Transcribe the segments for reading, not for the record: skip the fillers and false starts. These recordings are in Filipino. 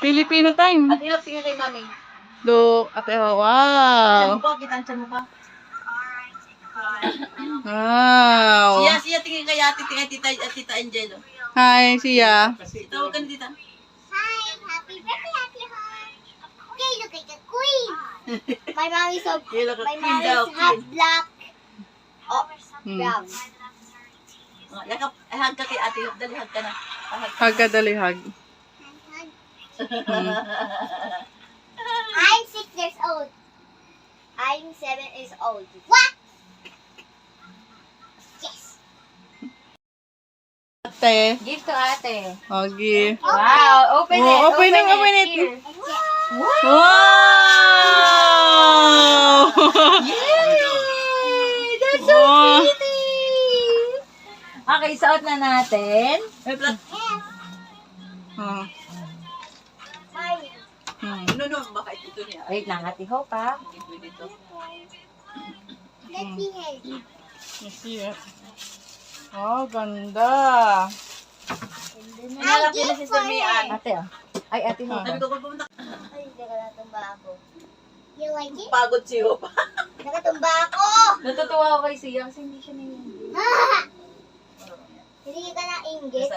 Filipino time. Ate Hope, tingin kay mami. Look, ate, wow. Kita mo pa. Wow. Siya, tingin kay ate, tingin tita Angelo. Hi, siya. Tawag ka na tita. Hi, happy birthday, Happy Heart. Okay, look like a queen. My mom is so. You look like My queen mom daw, is half queen. black. Oh, Hmm. brown. Yakap, hug ka kay ate Hope. Dali, hug ka na. Hag ka, dali, hug. I'm 6 years old. I'm 7 years old. What? Yes. Ate. Give to ate. Okay. Wow, open it. Oh, open it. Here. Wow! Yay! That's so Wow. pretty! Okay, suot na natin. Yes. Oh. Mine. No, baka ito niya. Wait lang, Ate Hope, ha? Hindi pwede ito. Let me help. You see it? Oh, ganda. Hinalap niya na si Samian. Ate, oh. Ay, Ate Hope. Sabi ko, kung pumunta ka, Ay, teka, natumba ako. You like it? pagod si Hope. Nakatumba ako! Natutuwa ako kay Sia kasi hindi siya naiinggit. Ah! Hindi ka na inggit.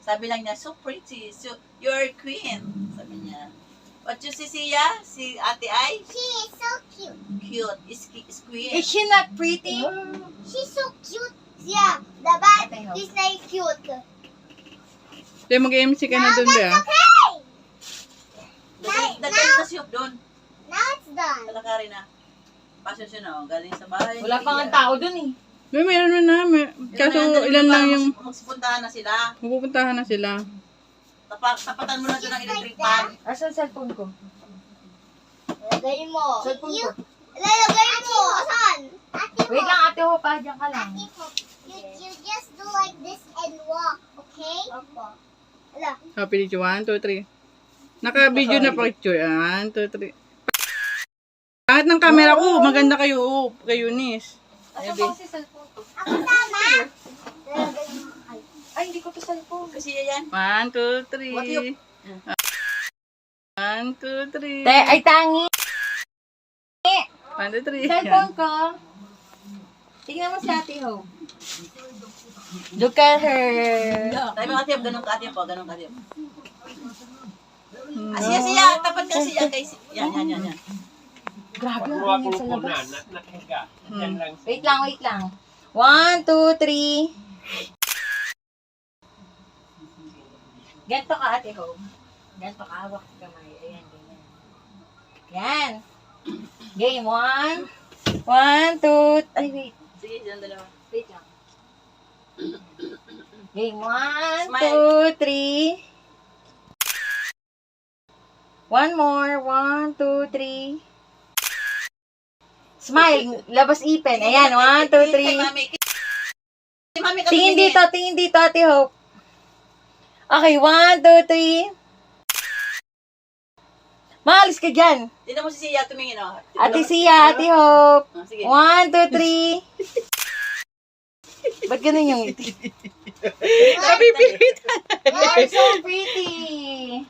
Sabi lang niya, so pretty, so you're a queen. Sabi niya. What you see siya? Si Ate Ay? She is so cute. Cute, is queen. Is she not pretty? She's so cute. Yeah, the bat Ate Hope. is like cute. Di, mag-MC ka na dun, Now be. that's okay! Nagaling na si Hope doon. Now it's done. Kalakari na. Pasyon siya na, galing sa bahay. Wala pa nga tao dun eh. May meron mo na. Kaso ilan lang yung Magsipuntahan na sila. pupuntahan na sila. Tapatan mo na doon ang electric fan. Asan cellphone ko? Lalagay mo. Cellphone ko. Lalagay mo. Saan? Ate Wait Hope. lang, Ate Hope, ha? Diyan ka lang. Ate Hope. You just do like this and walk, okay? Opo. Ala. Happy video. 1, 2, 3. Naka-video na picture. 1, 2, 3. Lahat ng camera ko, maganda kayo. Kayo, Nis. Asan ba si cellphone ko? Ako sama. Lalagay mo. Ay, hindi ko to cellphone. Kasi yan. 1, 2, 3. What you- 1, 2, 3. Te, ay tangi. 1, 2, 3. Cellphone ko. Tingnan mo si Ate Hope. Look at her. Tayo mga Ate Hope, ganun ka Ate Hope, ganun ka Ate Hope. Siya, tapat ka siya kay yan. Grabe ang Huwag hangin mo sa po labas. na, nakahiga. Yan lang. Wait lang. 1, 2, 3. Ganto ka, Ate Hope. Ganto ka, hawak ka kamay. Ayan, ganyan. Yan. Game 1. 1, 2, ay wait. Sige, dyan dalawa. Wait lang. Game 1, Smile. 2, 3. One more. 1, 2, 3. Smile. Labas ipin. Ayan. 1, 2, 3. Mami, Tingin dito, Ate Hope. Okay, 1, 2, 3. Maalis ka dyan. Tignan mo si Sia tumingin, oh. Ate Sia, Ate Hope. Oh, sige. 1, 2, 3. Ba't ganun yung ngiti? Napipilit. You're so pretty.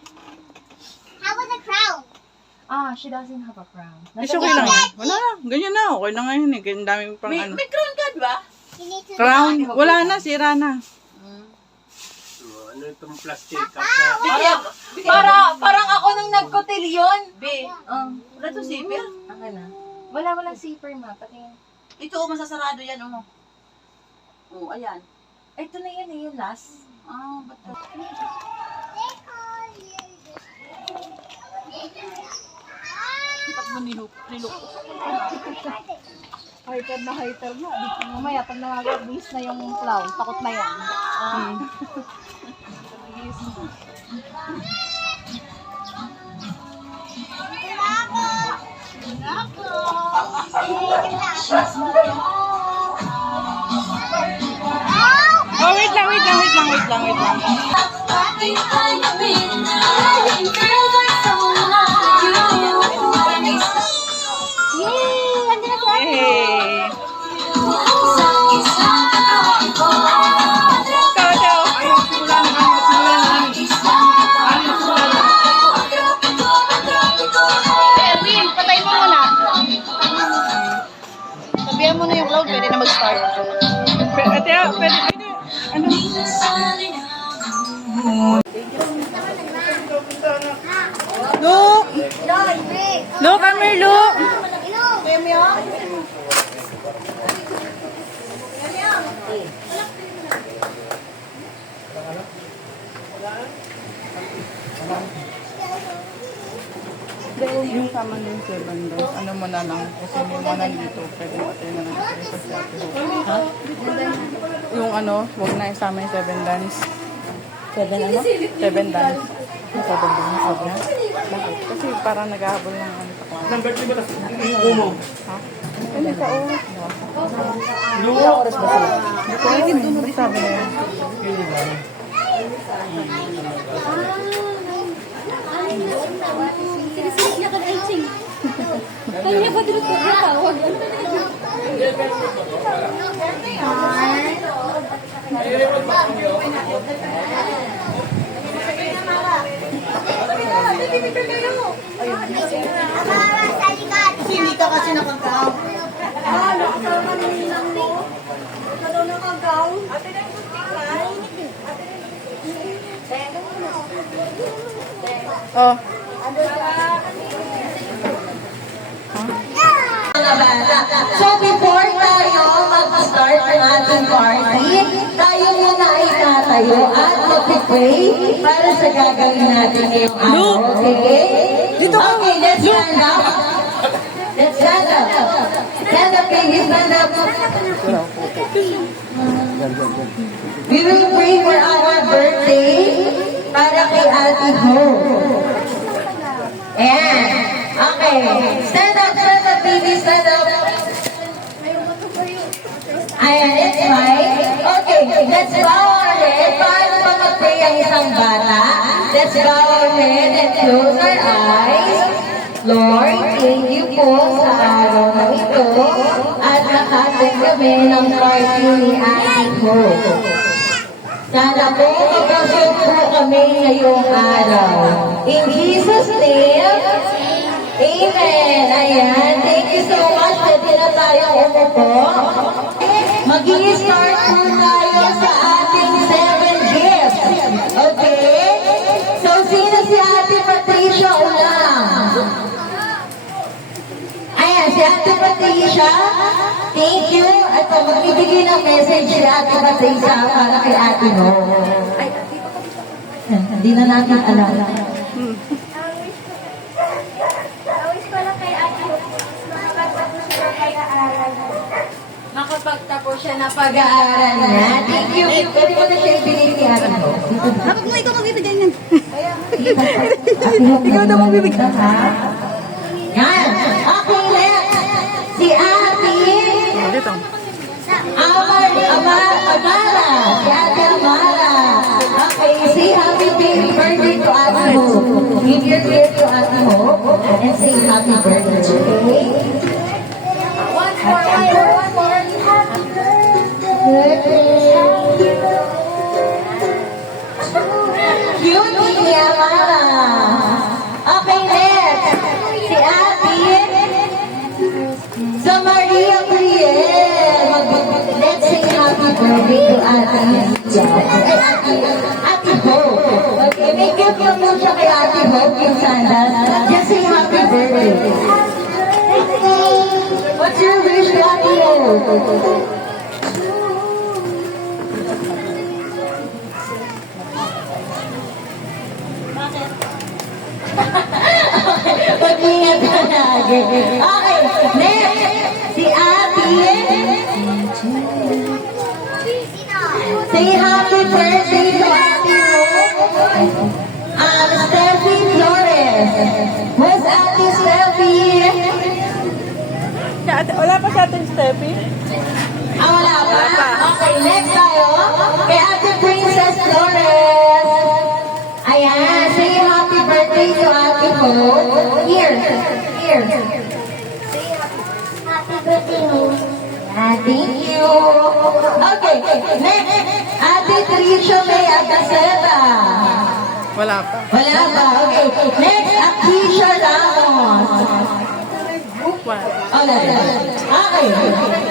How about the crown? Ah, she doesn't have a crown. Is okay lang. Wala na. Ganyan na. Okay na ngayon eh. Ganyan daming pang May ano. crown ka, di ba? You need to. Crown. Wala na. Sira na. Ano itong plastic cup? Parang ako nung nagkotilyon. B. Wala to zipper. Ang na. Walang zipper ma. Patingin. Ito, masasarado yan, oh. Oh, ayan. Ay, ito na yan eh, yung last. Ah, ba't to? Itak mo nilok. Hiker na. Mamaya, pag nangagabis na yung plow, takot na yan. Oh, wait lang. Yay! Ikaw, ikaw. Ay, simula na kami. pwede, ano? Look! Look, Amir, look! Yung tama na yung 7 days, ano mo na lang, kasi hindi mo nandito, pwede natin na nag-request sa ate. Ha? Yung ano, huwag na isama yung 7 dance. 7 ano? 7 dance. 7 din, sobra. Bakit? Kasi parang naghahabol ng ano sa kwan. Number 3 ba tas? Umo. Ha? Hindi ka, oh. Ilang oras ba sila? Hindi ko alam eh. Basta sabi na yun. Sinisik niya ka na itching. Kanya ba dito ko tawag? Hindi ka kasi nakagaw. Oh. So before tayo mag-start ng ating party, tayo muna ay tatayo at mag-pray para sa gagawin natin ngayong araw. Okay? Okay, let's stand up. Let's stand up. Stand up, baby. Stand up. We will pray for our birthday para kay Ate Ho. Ayan. Okay. Stand up, baby. Stand up. Ayan, it's right. Okay, let's bow our head. Paano ba mag-pray ang isang bata? Let's bow our head and close our eyes. Lord, thank you po sa araw na ito at nakatin kami ng party ni Ate Ho. Sana po magkasyon po kami ngayong araw. In Jesus' name, Amen. Ayan. Thank you so much. Pwede na tayo umupo. Mag-i-start po tayo sa ating 7 gifts. Okay? So, sino si Ate Patricia ulang? Ayan, si Ate Patricia. Thank you. At magbibigay ng message si Ate Patricia para kay Ate Mo. Hindi na natin alam. Makapagtapos siya na pag-aaral niya. Thank you. Pwede mo na siya ibigay kay Ate Mo. Bakit mo ikaw magbibigay niyan? Ikaw na magbibigay. Yan. Okay, next. Si Ate Dito. Amara. Si Ate Amara. Okay, say happy birthday to Ate Mo. Give your gift to Ate Mo and say happy birthday. Okay? One more. Cute ni Amara. Okay, next. Si Ate sa Maria Brielle. Let's say happy birthday to Ate Ho. Okay, may gift lang mo siya kay Ate Ho, yung sandals. Just say happy birthday. What's your wish to Ate Ho? Mag-ingat ka lagi. Okay, next. Si Ate. Say happy birthday to Ate Mo. Steffi Flores. Who's Ate Steffi? Wala pa sa ating Steffi? Wala pa? Okay, next tayo. Kay Ate Princess Flores. Ayan, say happy birthday to Ate Ho. Here. Happy birthday, Ho. Thank you. Okay, next. Ate Tricia May Agaceta. Wala pa. Wala ba? Okay. Next, Akisha Ramos. Wala. Okay.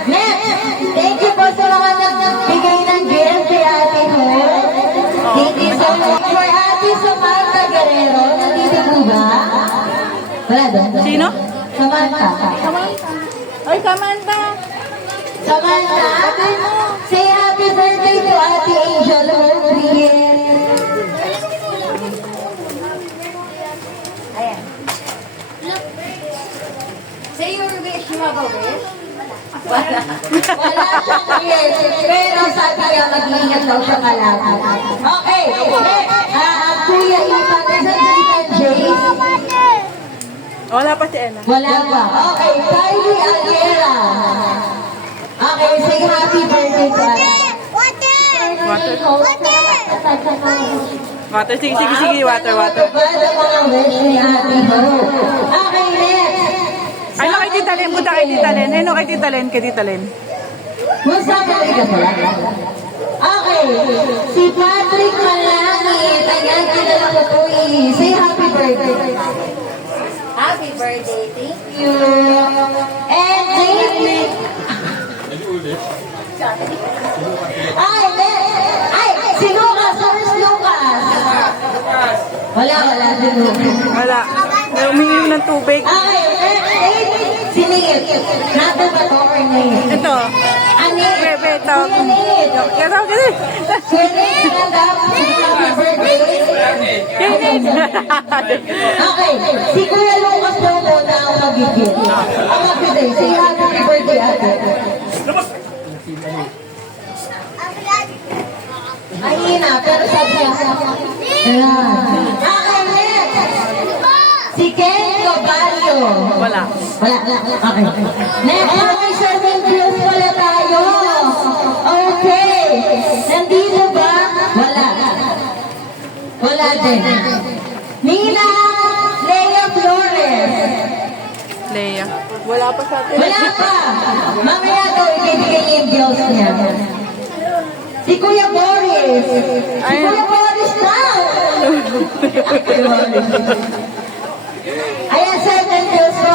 Next. Thank you po sa mga nagbigay ng for Ate Samantha Guerrero. Nandito po ba? Wala doon. Sino? Samantha. Ay, Samantha! Samantha, say happy birthday to Ate Angel Rodriguez. Ayan. Say your wish. You have a wish? Wala. Wala siyang wish. Pero sabi niya, mag-iingat daw siya kalagi. Okay. Next. Kuya Ethan. Nasa Ethan Jace? Wala pa si Ella. Wala pa. Okay. Kylie Aguera. Okay. Say happy birthday to us. Water. Water, sige, sige, sige, water, water. Para mga wish ni Ate Ho. Okay, next. Ano kay Tita Len? Punta kay Tita Len. Ano kay Tita Len? Kay Tita Len. Musta ka ka pala? Okay. Si Patrick Malangit. Ayan, kilala ko po eh. Say happy birthday. Happy birthday. Thank you. And David. Ay, ay, si Lucas. Where's Lucas? Wala, si Lucas. Wala. Uminginom ng tubig. Okay, si Nate. Nato ba to or Nate? Ito. Ani? Bebe, tawag. Si Nate. Kaya tawag kasi. Si Nate, ganda. Happy birthday. Okay, si Kuya Lucas daw muna ang magiging. Ang magbigay, say happy birthday ate. Ay, na, pero sabi niya. Ayan. Okay, next. Si Ken Caballo. Wala. Wala. Okay. Next, okay, serving bills pala tayo. Okay. Nandito ba? Wala. Wala din. Nina Lea Flores. Leia. Wala pa sa atin. Wala pa. Mamaya daw ibibigay yung bills niya. Si Kuya Boris. Si Kuya Boris na. Ayan, certain bills ko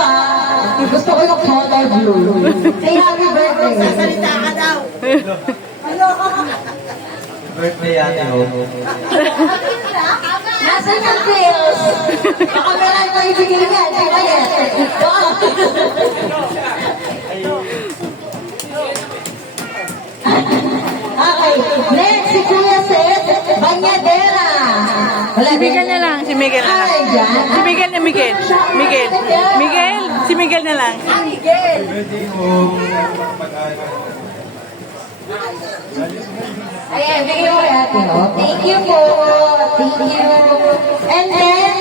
Gusto ko yung color blue. Say happy birthday. Salita ka daw. Birthday ate ho. Nasaan yung bills? Baka meron ko ibigay niya. Di ba yan? Okay. Next, si Kuya Seth Banyadera. Wala Si Miguel na lang. Si Miguel na lang. Ay, dyan. Si Miguel na Miguel. Miguel. Miguel. Si Miguel na lang. Birthday ho. Ayan, bigyan mo kay ate, no? Thank you po. Thank you. And then,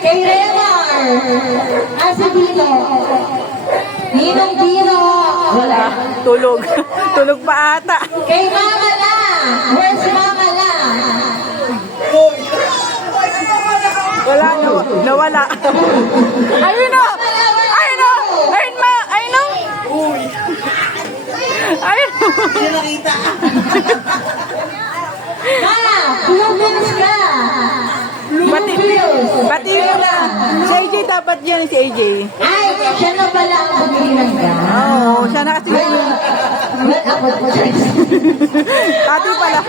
kay Remar. Asa dito? Ninong Dino. Wala. Tulog. Tulog pa ata. Kay Mama La. Where's Mama La? Wala. Nawala. Ayun o. Ayun o. Ayun ma. Ayun o. Ayun o. Nakita. Mama, Philippines ka. Bati mo na. Si AJ dapat yan, si AJ. Ay, siya na pala ang bumili ng gas. Oo, siya na kasi. Well, ako po. Ate pala.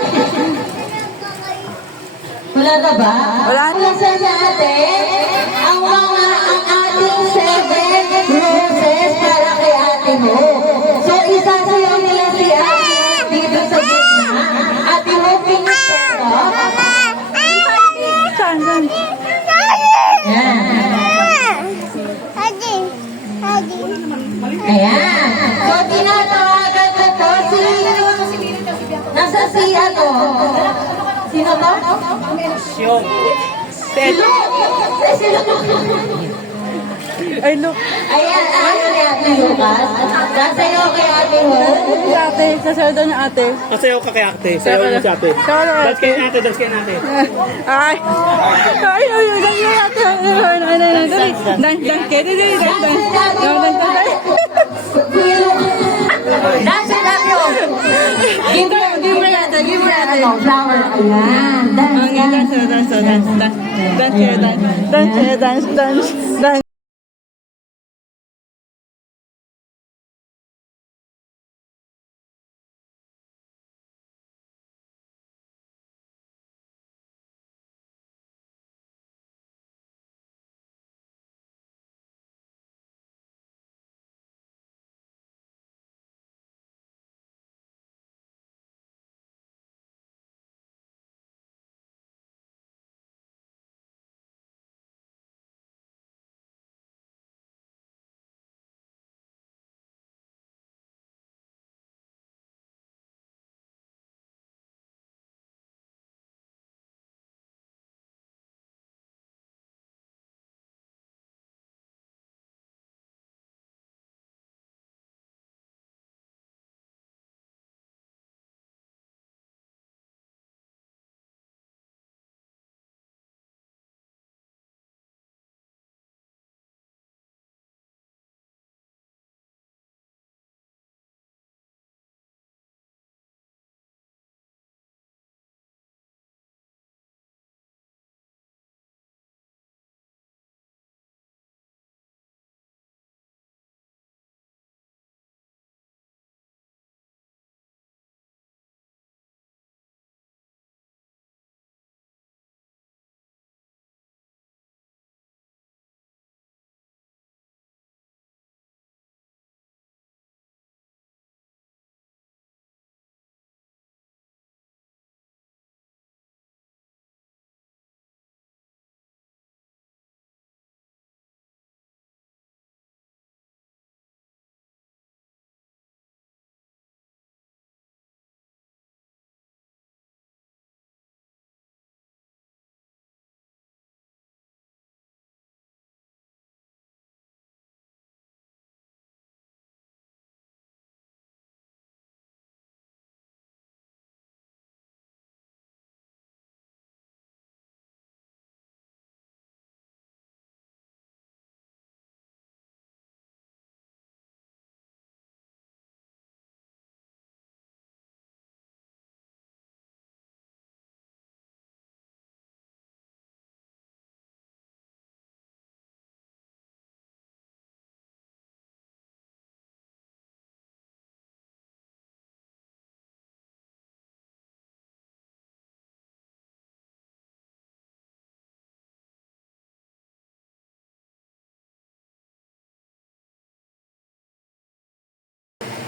Wala na ba? Wala na. Nasaan natin ang ating 7 roses para kay ate mo. So, isasayaw nila si ate dito sa gitna. Ate mo, pinipero. Saan? Yan. Ayan. So, tinatawagan ko po si... Nasa si ano? Sino ba? Sino? Ay, look. Ayan, ano ni Ate Lucas? Sasayaw kay Ate mo. Si ate. Sasayaw daw niya ate. Pasayaw ka kay ate. Sayaw mo si ate. Sayaw na Dance kayo ate, dance kayo ate. Ay. Ay, ay, ay, dance kayo ate. Dance, dance kayo. Dance. Kuya Lucas. Dance na yun. Give me ate. Flower. Ayan. Dance.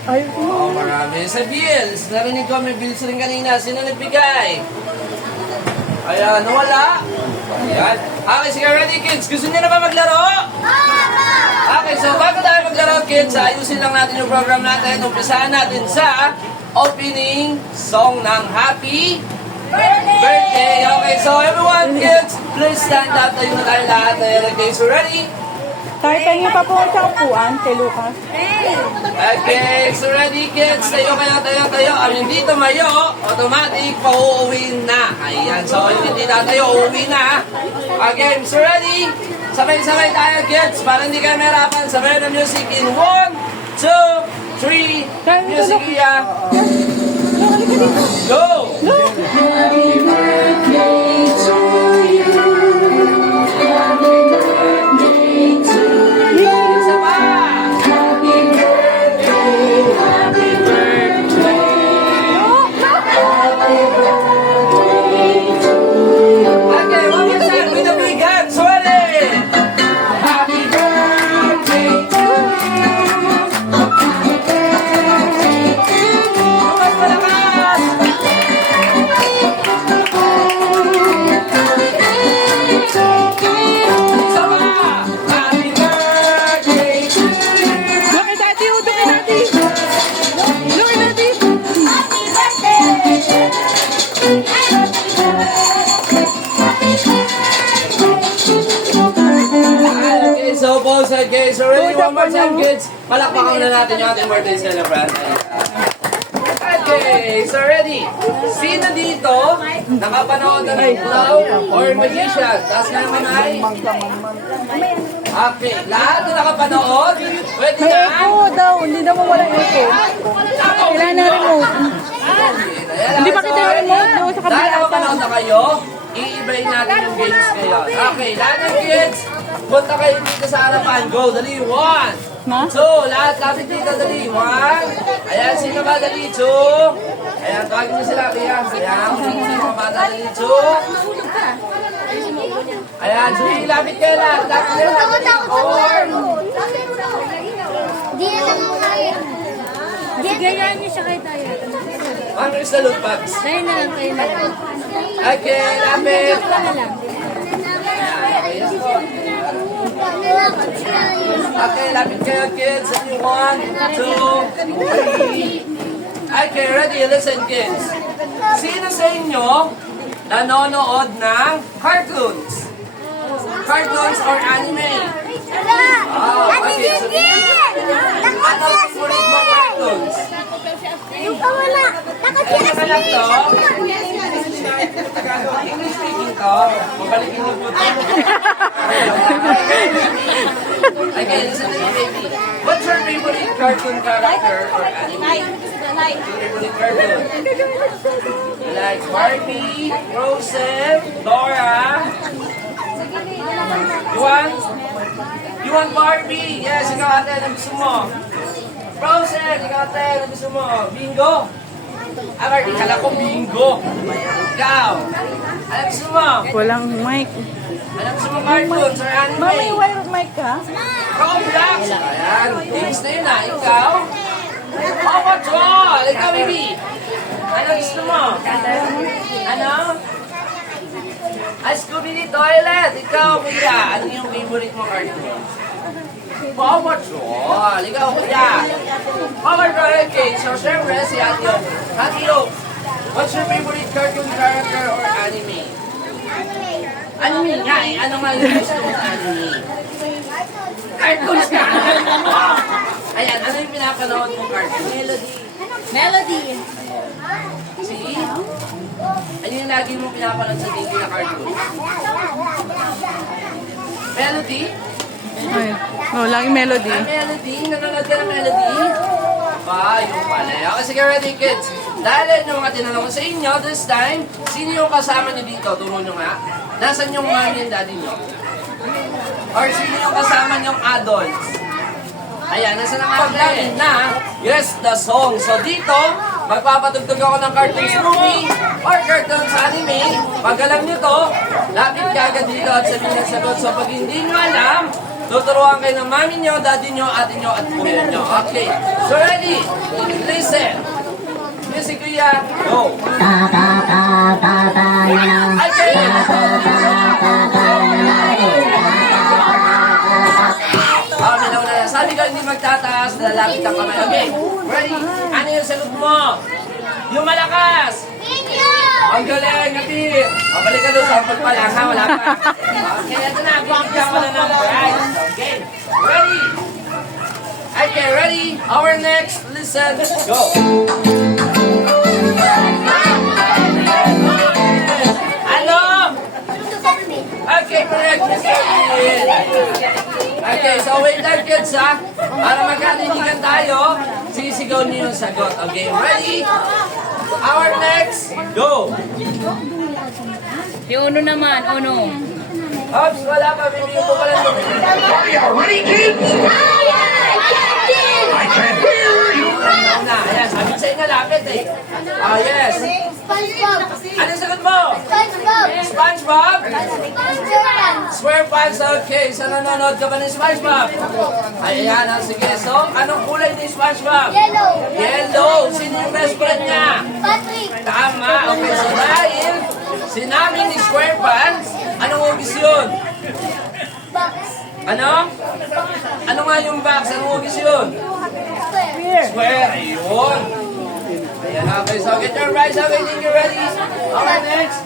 Ay, Oh, marami sa bills. Narinig ko may bills rin kanina. Sino nagbigay? Ayan, nawala. Ayan. Okay, sige, ready kids. Gusto niyo na ba maglaro? Okay, so bago tayo maglaro kids, ayusin lang natin yung program natin. Umpisahan natin sa opening song ng Happy Birthday. Okay, so everyone kids, please stand up. Tayo na tayo lahat. Okay, so ready? tayo niyo pa po sa upuan kay Lucas. Okay, so ready kids, tayo kayo, tayo. Ang hindi tumayo, automatic, pauuwi na. Ayan, so yung hindi tatayo, uuwi na. Okay, so ready? Sabay-sabay tayo kids, para hindi kayo mahirapan. Sabay na music in 1, 2, 3, music iya. Go! Isa pa! Okay, one more time with the big hands. Ready? Happy birthday to you. Lukas malakas. Isa pa. Happy birthday to you. Look at Daddy, look at Daddy. Look at Daddy. Okay, so pause again. So ready, one more time, kids. Palakpakan na natin yung ating birthday celebrant. Okay, so ready. Sino dito nakapanood ng clown or magician? Taas na naman ay. Okay, lahat na nakapanood, pwede May na. echo daw, hindi naman walang echo. Kailangan na remote. Hindi pa kita yung remote doon sa Dahil kabila ata. nakapanood na kayo, iibayin natin yung games ngayon. Okay, lahat ng kids, punta kayo dito sa harapan. Go, dali. 1, Na? 2, lahat lapit dito, dali. 1, ayan, sino ba, dali. 2, ayan, tawagin niyo sila, Pia. Ayan, sino mga bata, dali. 2, ayan, sige, lapit kayo lahat. Lapit kayo lahat, dali. 4, Di na lang kayo. Sige, yan niyo siya kay Tayo. ano is the loot box? Tayo na lang, tayo na lang. Okay, lapit. Ito na lang. Okay, lapit kayo, kids. 1, 2, 3. Okay, ready? Listen, kids. Sino sa inyo nanonood ng cartoons? Cartoons or anime? Oh, okay. So, ano ang favorite mo cartoons? Yung kawala. Ay, nakalap to? English speaking to? Mabalikin niyo po to. Okay, listen to me, baby. What's your favorite cartoon character or anime? Favorite cartoon? Like Barbie, Frozen, Dora. You want Barbie? Yes, ikaw ate, ano gusto mo? Frozen, ikaw ate, ano gusto mo? Bingo? Ah, Barbie, kala ko bingo. Ikaw, ano gusto mo? Walang mic. Ano gusto mo cartoons or anime? Mami, wire mic ka? Roblox! Ayan, games na yun ah. Ikaw? Oh, what's wrong? Ikaw, baby. Ano gusto mo? Ano? Scooby-Doo Toilet. Ikaw, kuya. Ano yung favorite mo cartoon? Paw Patrol. Ikaw, kuya. Paw Patrol. Okay, so syempre si Ate O. Ate O, what's your favorite cartoon character or anime? Anime nga eh. Ano nga yung gusto mong anime? Cartoons ka! Ayan, ano yung pinapanood mong cartoon? Melody. See? Ano yung lagi mong pinapanood sa TV na cartoon? Melody? Ay, oh, laging melody. Ah, Melody? Nanonood ka ng Melody? Ba, yung pala. Okay, sige, ready kids. Dahil yung mga tinanong ko sa inyo this time, sino yung kasama niyo dito? Turo nyo nga. Nasaan yung mommy and daddy nyo? Or sino yung kasama nyong adults? Ayan, nasa na nga natin na, yes, the song. So dito, magpapatugtog ako ng cartoons movie or cartoons anime. Pag alam nyo to, lapit ka agad dito at sabihin ng sagot. So pag hindi nyo alam, Tuturuan kayo ng mami nyo, daddy nyo, ate nyo, at kuya nyo. Okay. So ready? Listen. Listen, kuya. Go. Okay.Minaw na yan. Sabi ko hindi magtataas, lalapit ang kamay. Okay. Ready? Ano yung sagot mo? Yung malakas. Ang galing, natin. Mabalik ka doon sa pagpalang, ha? Wala pa. Okay, ito na. Bigyan ko na ng prize. Okay. Ready? Okay, ready? Our next, listen. Go. Ano? Okay, correct. Okay, so wait lang kids, ha? Para magkatinigan tayo, sisigaw niyo yung sagot. Okay, ready? Our next, go! Yung uno naman, uno. Ops, wala pa, bibigyan ko pala yung na, ayan, sabi sa inyo, lapit eh. Ah, yes. SpongeBob. Anong sagot mo? SpongeBob. SpongeBob? SpongeBob. SquarePants, okay. So, nanonood ka ba ng SpongeBob? Ayan, sige. So, anong kulay ni SpongeBob? Yellow. Yellow. Sino yung best friend niya? Patrick. Tama. Okay, so dahil sinabi ni SquarePants, anong hugis yun? Box. Ano? Ano nga yung box? Anong hugis yun? Square. Square. Ayun. Ayan, okay. So, get your prize. Okay, think you're ready. Okay, next.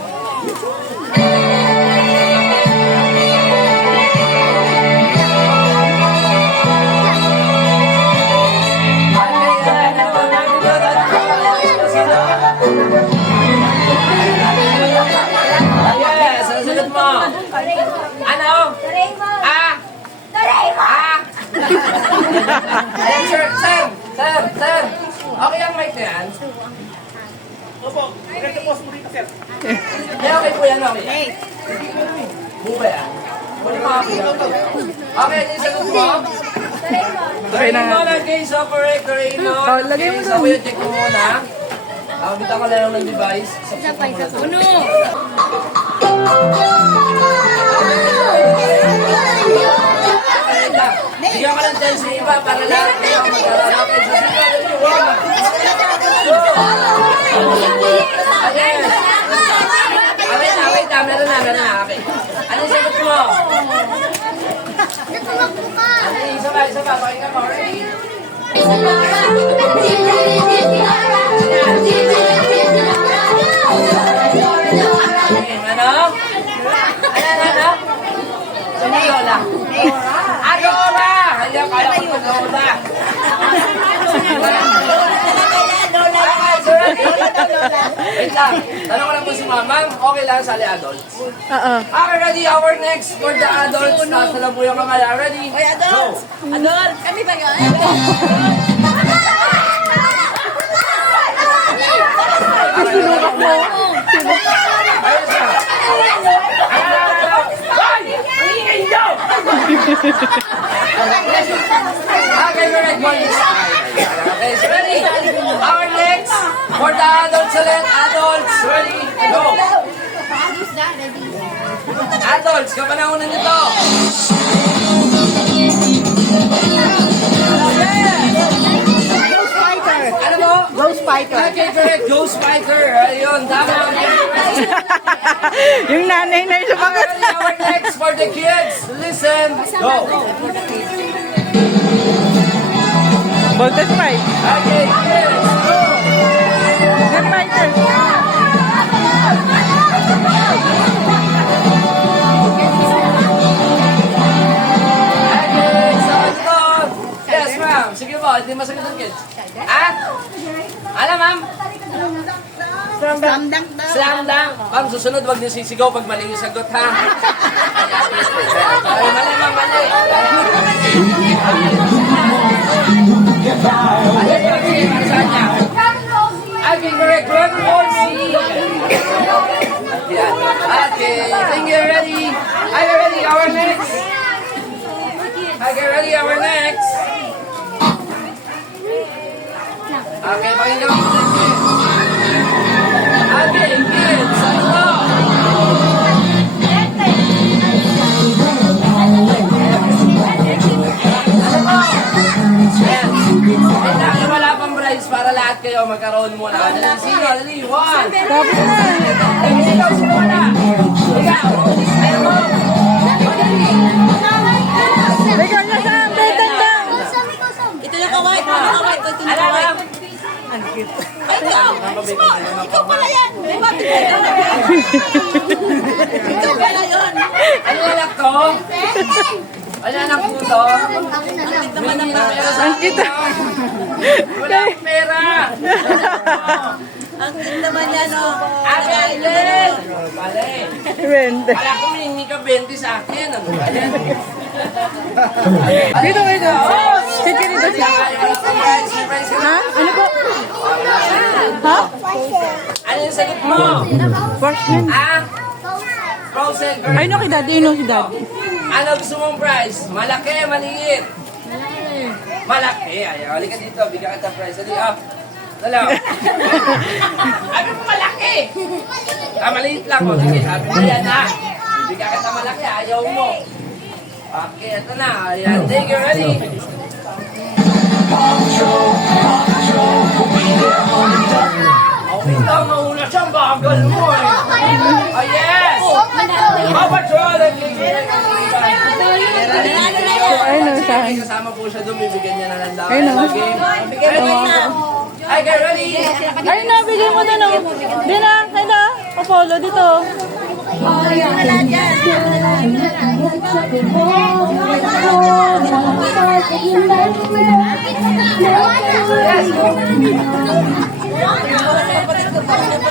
Yes, ang sagot mo. Ano? Ah? Ah? Ayan, sir. Okay ang mic na yan? Opo, direkto po sa sir. Yeah, okay po yan, okay. Buba yan. Pwede mga kuya. Okay, yung sagot mo. Okay na nga. Okay, so correct, Raymond. Oh, lagay mo Okay, so kuya, check mo muna. Bitaw ko lang ng device. Subscribe mo muna to. Uno. Bigyan ka ng 10 sa iba para lahat kayo mag-aral. Okay, so sige, Again. Wait, meron na. Okay. Ano yung sagot mo? Natumakbo ka. Isa pa. Pakinggan mo. Ready? Ano? Lola. Adora! Kaya kala ko Lola. Wait lang. Tanong ko lang po si Mamang, okay lang sali adults? Oo. Okay, ready? Our next for the adults. Nasa lang po yung kamaya. Ready? Hoy, adults! Adults! Kami ba yun? Ayos na. Hoy! Ingay nyo! Okay, correct. Okay, so ready? Our next for the adults ulit. Adults, ready? Go! Adults, kapanahonan nito. Ghost Fighter! Ano mo? Ghost Fighter! Okay, correct. Ghost Fighter. Ayun, tama. Yung nanay na yung sumagot. Ready? Our next for the kids. Listen. Go. Voltes fight. Okay, kids. Go. Gun fighter. Okay, so ito. Yes, ma'am. Sige po, hindi masagot ang kids. Ah? Alam, ma'am? Slam dunk daw. Slam dunk. Ma'am, susunod, wag niyo sisigaw pag mali yung sagot, ha? Ay, mali, ma'am, mali. Okay, correct. Run, Horsey. Okay, think you're ready. Are you ready? Our next. Okay, ready? Our next. Okay, pakinggan mo. Okay, kids. Ano po? humingi ng pera sa Ang akin. cute. Wala akong pera. Ang cute naman niya, no? Ate Aileen! Bale. Bente. Wala akong humingi ka 20 sa akin. Ano ba yan? Dito, dito. Sit ka dito. Surprise ka na. Ha? Ano po? Ha? Ano yung sagot mo? Portion. Ah? Frozen girl. Ay, no, si daddy. No, si daddy. Ano gusto mong prize? Malaki, maliit? Malaki. Ayaw, halika dito. Bigyan kita prize. Halika, up. Dalaw. Sabi mo malaki. Ah, maliit lang. O, sige, sabi mo yan, ha? Bigyan kita malaki. Ayaw mo. Okay, ito na. Ayan, take it, ready? Okay lang, mauna siyang bagal mo eh. Oh, yes! Paw Patrol! Ay, no, sa akin. Kasama po siya doon, bibigyan niya na lang daw. Ay, no. Bigyan mo na. Ay, get ready! Ay, no, bigyan mo na, no. Di na, kaya na. Apollo, dito.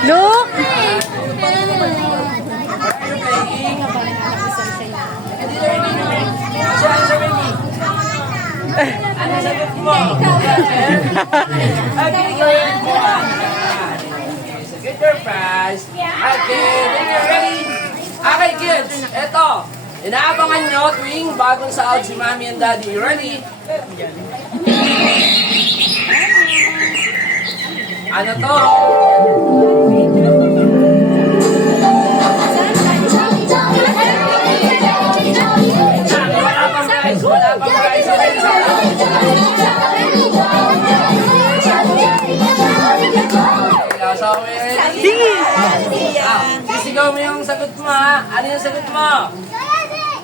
Look! Ano sagot mo? Okay, good mo. So, get your prize. Okay, then you're ready. Okay, kids. Eto. Inaabangan nyo tuwing bagong sahod si Mommy and Daddy. You ready? Ano to? Wala pang prize. Wala pang prize. Sige! Sisigaw mo yung sagot mo, ha? Ano yung sagot mo?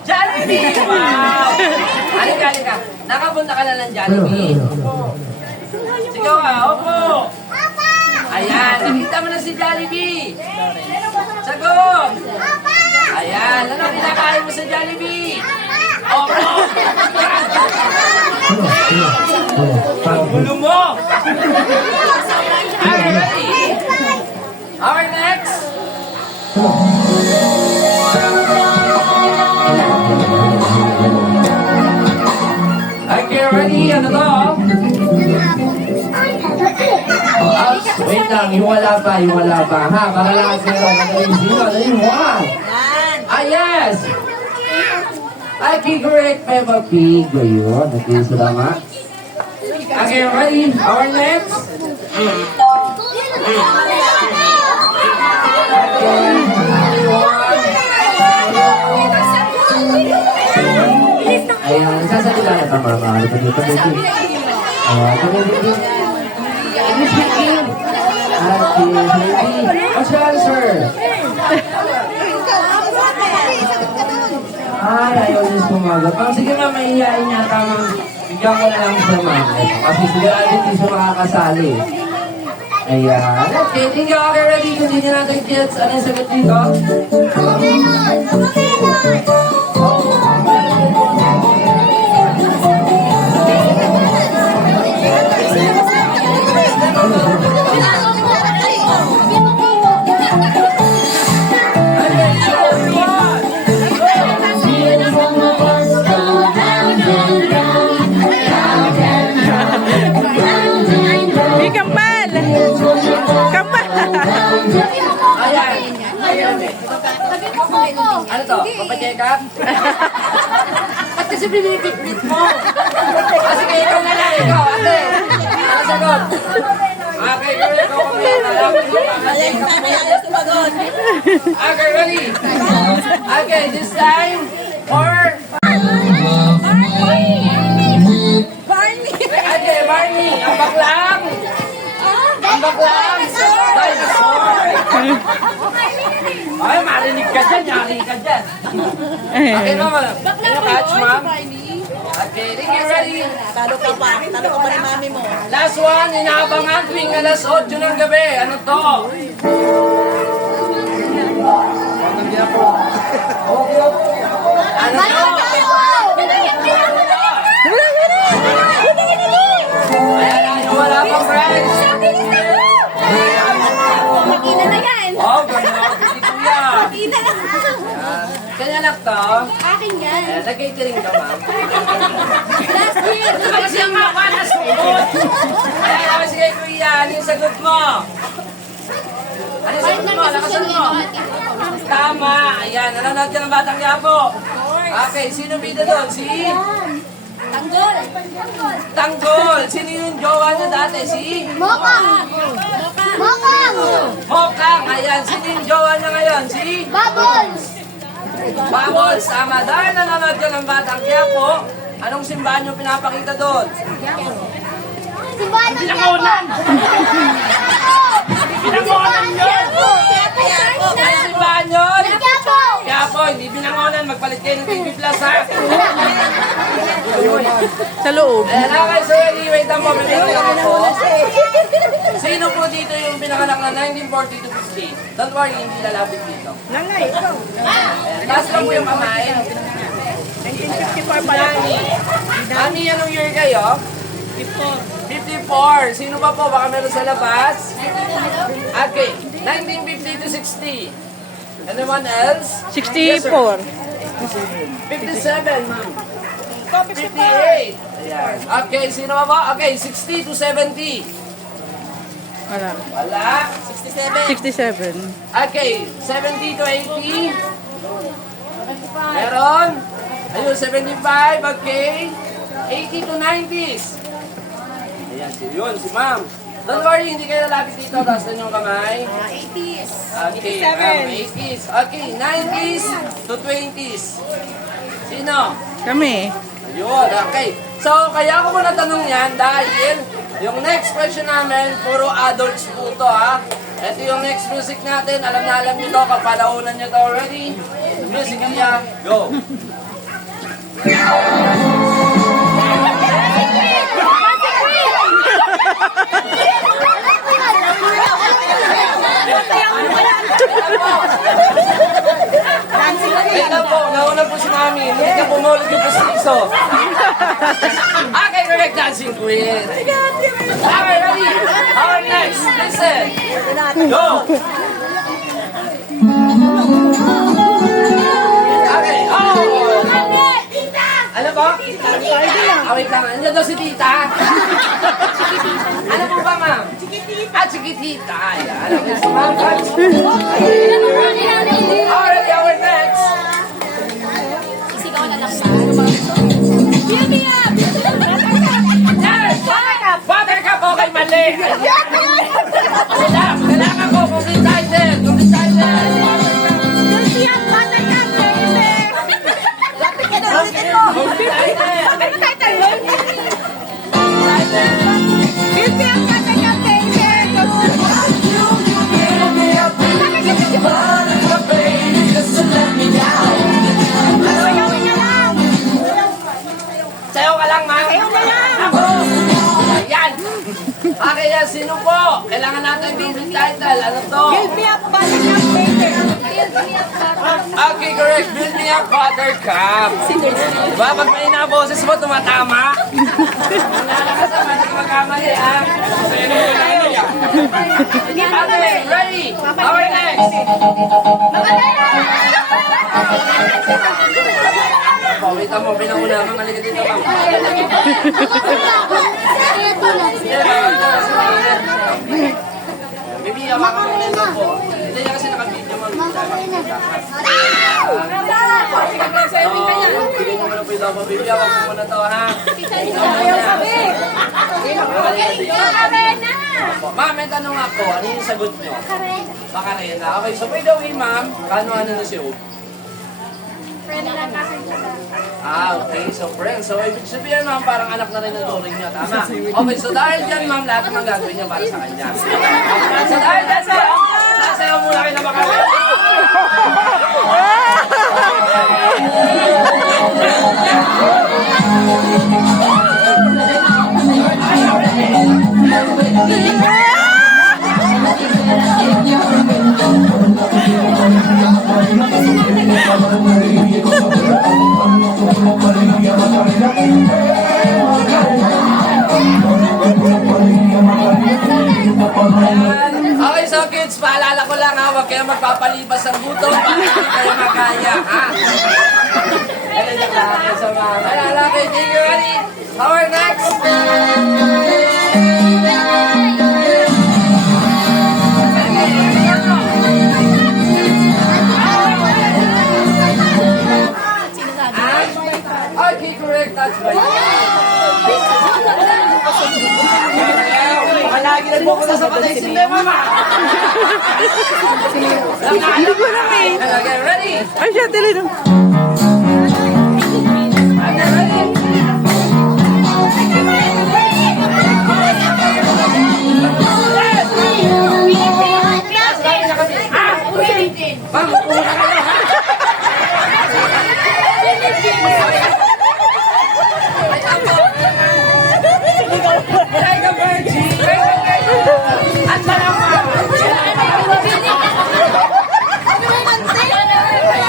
Jollibee! Wow! Halika, halika. Nakapunta ka na ng Jollibee. Sigaw ka, opo! Ayan, nakita mo na si Jollibee. Sagot! Ayan, ano kinakain mo sa Jollibee? Opo! Gulo mo! Okay, ready? Okay, next! Okay, ready? Ano to? Wait lang, yung wala pa. Ha, para lang sila. Sino? Ano yung one? Ah, yes! Okay, correct. Peppa Pig. Ayun, okay, salamat. Okay, ready? Our next? Ayan, sasalita na ka, mama. Ito, dito, dito. English speaking. Okay, baby. What's your answer? Ay, ayaw din sumagot. Sige, ma'am, maiiyain niya. Tamang bigyan ko na lang siya, ma'am. Kasi sigurado hindi siya makakasali. Ayan. Okay, thank you. Okay, ready? Continue natin, kids. Ano yung sagot dito? Di kampal! Kampal! Ayan. Ano to? Papacheck up? Ba't kasi binibitbit mo? Kasi kayo ikaw na lang. Ikaw, ate. Ano sagot? Okay, girl. Ikaw kami. Alin, sana ayaw sumagot. Okay, ready? Okay, this time for... Okay, Barney. Ang baklang. Ang baklang. Dinosaur. Ay, marinig ka dyan. Yari ka dyan. Okay, mama. Can you catch, ma'am? Okay, think you ready? Talo ka pa. Talo ka pa ni mami mo. Last one, inaabangan tuwing alas 8 ng gabi. Ano to? Ano to? na lang. Ayan. Kanya anak to? Akin yan. Ayan, nag-catering ka, ma'am. Last year. Kasi ang mga panas ko. Ayan, sige, kuya. Ano yung sagot mo? Ano yung sagot mo? Lakasan mo. Tama. Ayan, nanonood ka ng Batang Quiapo. Okay, sino bida doon? Si? Tanggol. Tanggol. Sino yung jowa niya dati? Si? Mokang. Mokang. Mokang. Ayan, sino yung jowa niya ngayon? Si? Bubbles. Bubbles. Tama. Dahil nanonood ka ng Batang Quiapo, anong simbahan yung pinapakita doon? Simbahan ng Pinangonan. Pinangonan yun! Ano simbahan yun? Quiapo. Quiapo, hindi binangonan. Magpalit kayo ng TV Plus, ha? Sa loob. Eh, okay, so anyway, tamo, bibigyan ako. Sino po dito yung pinanganak na 1940 to 50? Don't worry, hindi lalapit dito. Nanay, ikaw. Taas lang po yung kamay. 1954 pa lang. Mami, anong year kayo? 54. Sino pa po? Baka meron sa labas? Okay, 1950 to 60. Anyone else? 64. 57, ma'am. 58. Ayan. Okay, sino pa po? Okay, 60 to 70. Wala. Wala. 67. 67. Okay, 70 to 80. Meron. Ayun, 75. Okay. 80 to 90s. Ayan, yun, si ma'am. Don't worry, hindi kayo lalapit dito. Taas na yung kamay. 80s. Okay, 80s. Okay, 90s to 20s. Sino? Kami. Ayun, okay. So, kaya ako muna tanong yan dahil yung next question namin, puro adults po to, ha? Ito yung next music natin. Alam na alam nyo to, kapalaunan nyo to already. Music niya, go! Wait lang po, nauna po si Mami. Hindi ka pumulog yung pustiso. Okay, correct dancing queen. Okay, ready? Our next, listen. Go! Okay, oh! Ano ba? Wait lang. Andiyan daw si tita. Ano po ba, ma'am? Ah, Chiquitita. Ayan. Alam niyo si ma'am. Alright, our next. Isigaw na lang ba? Give me up! Yes! Buttercup, okay, mali. Kailangan ko, complete title. Complete title. Give me up, buttercup, baby! Complete title. Ano title mo? Give me up, buttercup, baby! Sayawin niya lang! Sayaw ka lang, ma'am. Sayaw na lang! Ako. Ayan. Okay, yan. Sino po? Kailangan natin complete title. Ano to? Give me up, buttercup, baby! Give me up, buttercup. Okay, correct. Build me up, Buttercup. Diba? Pag may boses mo, tumatama. Lalakas naman, hindi ka magkamali, ha? Okay, ready? Our next. Pawitan mo, pinanguna kang halika dito, ma'am. Baby, hawakan mo nito po. Hindi niya kasi naka-video, ma'am. Bigyan mo muna po ito po, baby. Hawakan mo muna to, ha? Ma'am, may tanong ako. Ano yung sagot nyo? Macarena. Okay, so by the way, ma'am, ano na si Ope? Friend lang kasi siya. Ah, okay. So, friends. So, ibig sabihin, ma'am, parang anak na rin ng turing niya. Tama. Okay, so dahil dyan, ma'am, lahat ng gagawin niya para sa kanya. Okay, so dahil dyan, ma'am, nasayaw muna kayo na Macarena. Okay, so kids, paalala ko lang ha, huwag huwag kayo magpapalibas ng gutom para hindi kayo makaya, ha? Ayan, nakalakay sa mga malalaki. Thank you, ready? Our next. Okay, correct. That's right. Lagi nagpupunta sa patay si Mama. Hindi ko na eh. Okay, ready? Ay, siya, tili na. Okay, ready? Ma'am, pumunta ka na, ha? Like a virgin. At malamang. Ayan na, ready?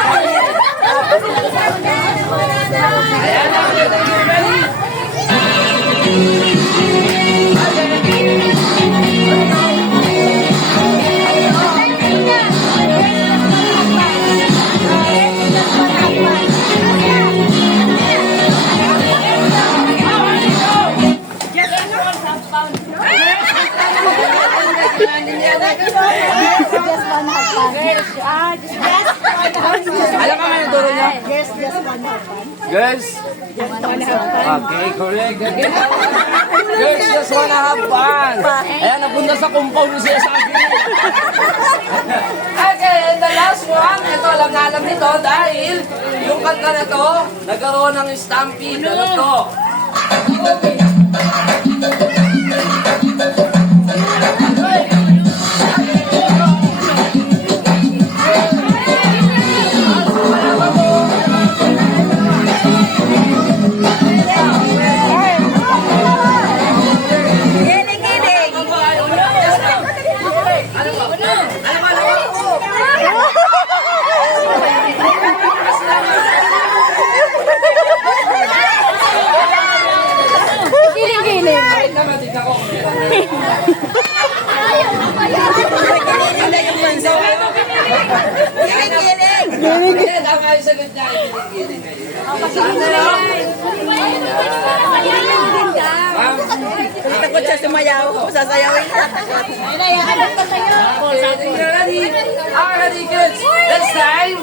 Alam ka nga yung turo niya? Yes, just one half one. Girls? Okay, correct. Girls, just wanna have fun. Ayan, napunta sa compound siya sa akin. Okay, and the last one, ito, alam na alam nito dahil yung kanta na to, nagkaroon ng stampede. Ano to? Takot siya sumayaw. Sasayawin ka. Ready, kids? This time,